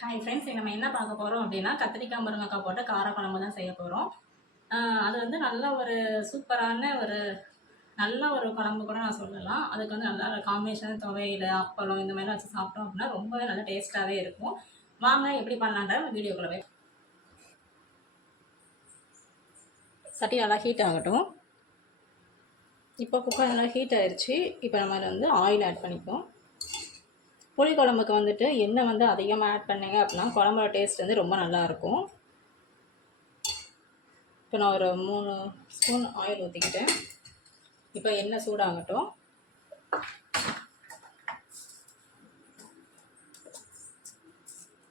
Hi friends நம்ம என்ன பார்க்க போகிறோம் அப்படின்னா கத்திரிக்காய் முருங்கைக்காய் போட்டு காரக்குழம்பு தான் செய்ய போகிறோம் அது வந்து நல்ல ஒரு சூப்பரான ஒரு நல்ல ஒரு குழம்பு கூட நான் சொல்லலாம். அதுக்கு வந்து நல்லா காம்பினேஷன் துவையில் அப்பளம் இந்த மாதிரிலாம் வச்சு சாப்பிட்டோம் அப்படின்னா ரொம்பவே நல்ல டேஸ்ட்டாகவே இருக்கும். வாங்க எப்படி பண்ணலான்ற வீடியோக்குள்ளே போய் சட்டி நல்லா ஹீட் ஆகட்டும். இப்போ குக்கர் நல்லா ஹீட் ஆயிடுச்சு இப்போ நம்ம அதில் வந்து ஆயில் ஆட் பண்ணிப்போம். புளி குழம்புக்கு வந்துட்டு எண்ணெய் வந்து அதிகமாக ஆட் பண்ணிங்க அப்படின்னா குழம்போட டேஸ்ட் வந்து ரொம்ப நல்லாயிருக்கும் இப்போ நான் ஒரு மூணு ஸ்பூன் ஆயில் ஊற்றிக்கிட்டேன் இப்போ எண்ணெய் சூடாகட்டும்.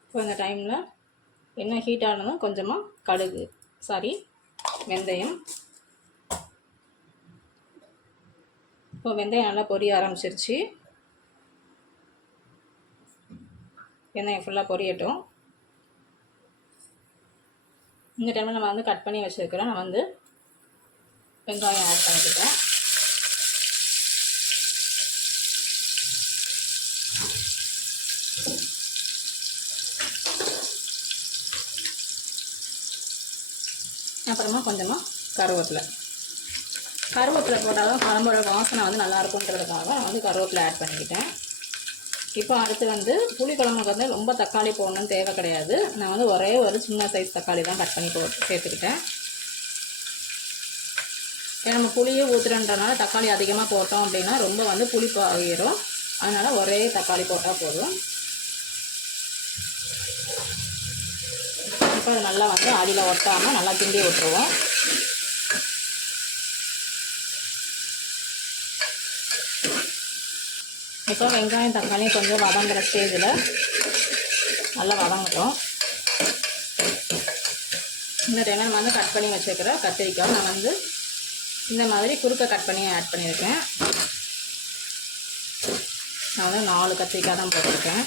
இப்போ இந்த டைமில் எண்ணெய் ஹீட் ஆனதும் கொஞ்சமாக கடுகு சாரி வெந்தயம். இப்போ வெந்தயம் நல்லா பொரிய ஆரம்பிச்சிருச்சு. வெந்தயம் ஃபுல்லாக பொரியட்டும். இந்த டைமில் நம்ம வந்து கட் பண்ணி வச்சுருக்கிறோம் நான் வந்து வெங்காயம் ஆட் பண்ணிக்கிட்டேன். அப்புறமா கொஞ்சமாக கருவேப்பிலை. கருவேப்பிலை போட்டால் தான் குழம்போட வாசனை வந்து நல்லா இருக்குன்றதுக்காக நான் வந்து கருவேப்பிலை ஆட் பண்ணிக்கிட்டேன். இப்போ அடுத்து வந்து புளி குழம்புக்கு வந்து ரொம்ப தக்காளி போடணும்னு தேவை கிடையாது. நான் வந்து ஒரே ஒரு சின்ன சைஸ் தக்காளி தான் கட் பண்ணி போட்டு சேர்த்துக்கிட்டேன். ஏன்னா நம்ம புளியே ஊற்றுறன்றனால தக்காளி அதிகமாக போட்டோம் அப்படின்னா ரொம்ப வந்து புளிப்பு ஆகிரும் அதனால் ஒரே தக்காளி போட்டால் போதும். இப்போ அது நல்லா வந்து அடியில் ஒட்டாமல் நல்லா கிண்டி விட்டுருவோம். இப்போ வெங்காயம் தக்காளி கொஞ்சம் வதங்குற ஸ்டேஜில் நல்லா வதங்கட்டும். இந்த டைம் நம்ம வந்து கட் பண்ணி வச்சுருக்கிற கத்திரிக்காய். நான் வந்து இந்த மாதிரி குறுக்க கட் பண்ணி ஆட் பண்ணியிருக்கேன். நான் வந்து நாலு கத்திரிக்காய் தான் போட்டிருக்கேன்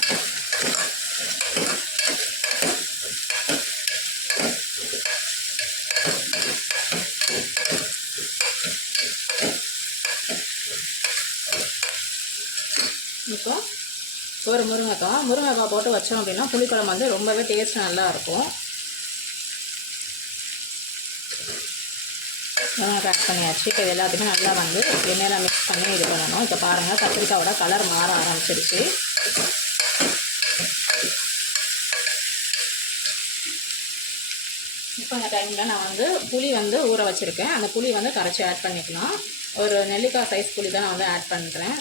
இப்போ ஒரு முருங்கைக்காய். முருங்கைக்காய் போட்டு வச்சோம் அப்படின்னா புளிக்குழம்பு வந்து ரொம்பவே டேஸ்ட் நல்லா இருக்கும். முருங்கைக்காய் ஆட் பண்ணியாச்சு. இப்போ இது எல்லாத்தையுமே நல்லா வந்து எண்ணெயில் மிக்ஸ் பண்ணி இது பண்ணணும். இப்போ பாருங்கள் கத்திரிக்காயோட கலர் மாற ஆரம்பிச்சிருச்சு. இப்போ அந்த டைமில் நான் வந்து புளி வந்து ஊற வச்சுருக்கேன். அந்த புளி வந்து கரைச்சி ஆட் பண்ணிக்கலாம். ஒரு நெல்லிக்காய் சைஸ் புளி தான் நான் வந்து ஆட் பண்ணுறேன்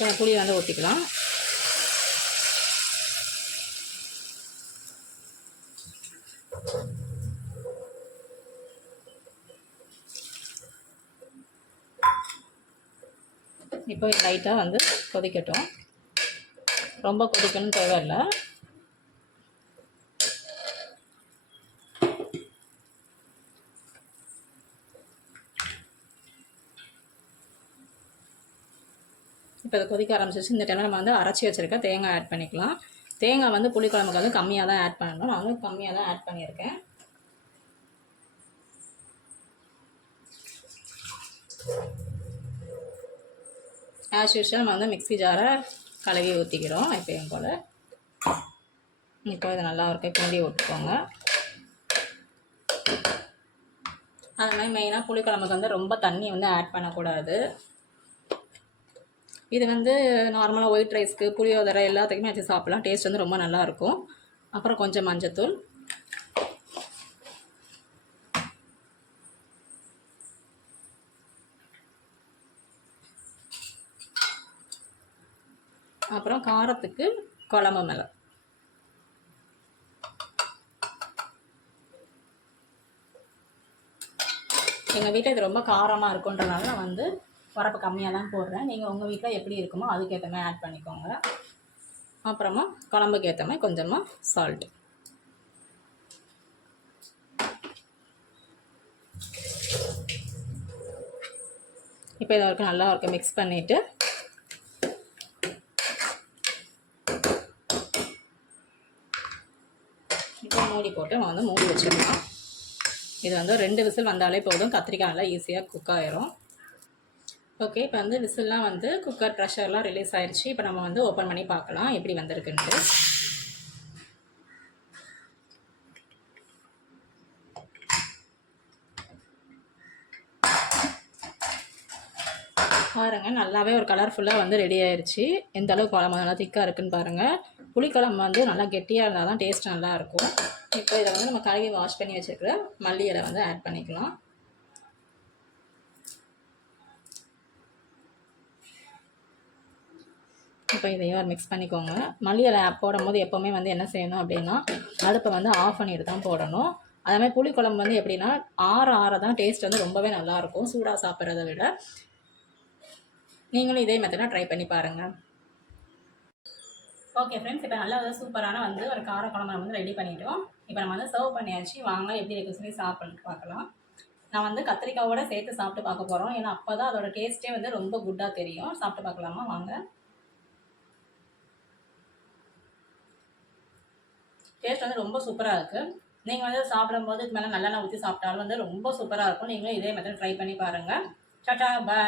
இப்போ புளி வந்து ஊற்றிக்கலாம் இப்போ லைட்டாக வந்து கொதிக்கட்டும். ரொம்ப கொதிக்கணும்னு தேவையில்லை. இப்போ இது கொதிக்க ஆரம்பிச்சிச்சு இந்த டைமில் நம்ம வந்து அரைச்சி வச்சுருக்க தேங்காய் ஆட் பண்ணிக்கலாம். தேங்காய் வந்து புளிக்குழம்புக்கு வந்து கம்மியாக தான் ஆட் பண்ணணும். நான் வந்து கம்மியாக தான் ஆட் பண்ணியிருக்கேன். ஆஸ் யூஷுவல் நம்ம வந்து மிக்ஸி ஜாரை கழுவி ஊற்றிக்கிறோம் எப்பயும் போல். இப்போ இது நல்லா இருக்க கிண்டி விட்டுக்கோங்க. அது மாதிரி மெயினாக புளிக்குழம்புக்கு வந்து ரொம்ப தண்ணி வந்து ஆட் பண்ணக்கூடாது. இது வந்து நார்மலாக ஒயிட் ரைஸ்க்கு புளியோதரை எல்லாத்துக்குமே வச்சு சாப்பிட்லாம். டேஸ்ட் வந்து ரொம்ப நல்லாயிருக்கும். அப்புறம் கொஞ்சம் மஞ்சத்தூள். அப்புறம் காரத்துக்கு குழம்பு மிளகு. எங்கள் வீட்டில் இது ரொம்ப காரமாக இருக்குன்றனால நான் வந்து உரப்பு கம்மியாக தான் போடுறேன். நீங்கள் உங்கள் வீட்டில் எப்படி இருக்குமோ அதுக்கேற்ற மாதிரி ஆட் பண்ணிக்கோங்க. அப்புறமா குழம்புக்கு ஏற்ற மாதிரி கொஞ்சமாக சால்ட் இப்போ இதை வரைக்கும் நல்லா இருக்கும் மிக்ஸ் பண்ணிவிட்டு இப்போ மூடி போட்டு நம்ம வந்து மூடி வச்சிடலாம். இது வந்து ரெண்டு விசில் வந்தாலே போதும். கத்திரிக்காய் நல்லா ஈஸியாக குக் ஆயிரும். ஓகே இப்போ வந்து விசில்லாம் வந்து குக்கர் ப்ரெஷர்லாம் ரிலீஸ் ஆயிடுச்சு இப்போ நம்ம வந்து ஓப்பன் பண்ணி பார்க்கலாம் எப்படி வந்திருக்குன்ட்டு. பாருங்க நல்லாவே ஒரு கலர்ஃபுல்லாக வந்து ரெடி ஆயிடுச்சு எந்த அளவுக்கு குழம்பு நல்லா திக்காக இருக்குன்னு பாருங்கள் புளிக்குழம்பு வந்து நல்லா கெட்டியாக இருந்தால் தான் டேஸ்ட் நல்லாயிருக்கும் இப்போ இதை வந்து நம்ம கழுவி வாஷ் பண்ணி வச்சுருக்கிற மல்லி இலை வந்து ஆட் பண்ணிக்கலாம். இப்போ இதையும் ஒரு மிக்ஸ் பண்ணிக்கோங்க. மல்லி போடும் போடும்போது எப்போவுமே வந்து என்ன செய்யணும் அப்படின்னா அடுப்பை வந்து ஆஃப் பண்ணிட்டு தான் போடணும். அதே மாதிரி புளிக்குழம்பு வந்து எப்படின்னா ஆற ஆற தான் டேஸ்ட் வந்து ரொம்பவே நல்லாயிருக்கும் சூடாக சாப்பிட்றத விட. நீங்களும் இதே மெத்தடாக ட்ரை பண்ணி பாருங்கள் ஓகே ஃப்ரெண்ட்ஸ் இப்போ நல்லா வந்து சூப்பரான வந்து ஒரு கார குழம்பு நம்ம வந்து ரெடி பண்ணிட்டோம். இப்போ நம்ம வந்து சர்வ் பண்ணியாச்சு. வாங்க எப்படி இருக்கு சொல்லி சாப்பிட்டு பார்க்கலாம். நான் வந்து கத்திரிக்காவோட சேர்த்து சாப்பிட்டு பார்க்க போகிறோம் ஏன்னா அப்போ தான் அதோட டேஸ்ட்டே வந்து ரொம்ப குட்டாக தெரியும். சாப்பிட்டு பார்க்கலாமா? வாங்க. டேஸ்ட் வந்து ரொம்ப சூப்பராக இருக்குது நீங்கள் வந்து சாப்பிடும்போது இதுக்கு மேலே நல்லெண்ணெய் ஊற்றி சாப்பிட்டாலும் வந்து ரொம்ப சூப்பராக இருக்கும். நீங்களும் இதே மெத்தட் ட்ரை பண்ணி பாருங்கள் டாட்டா பாய்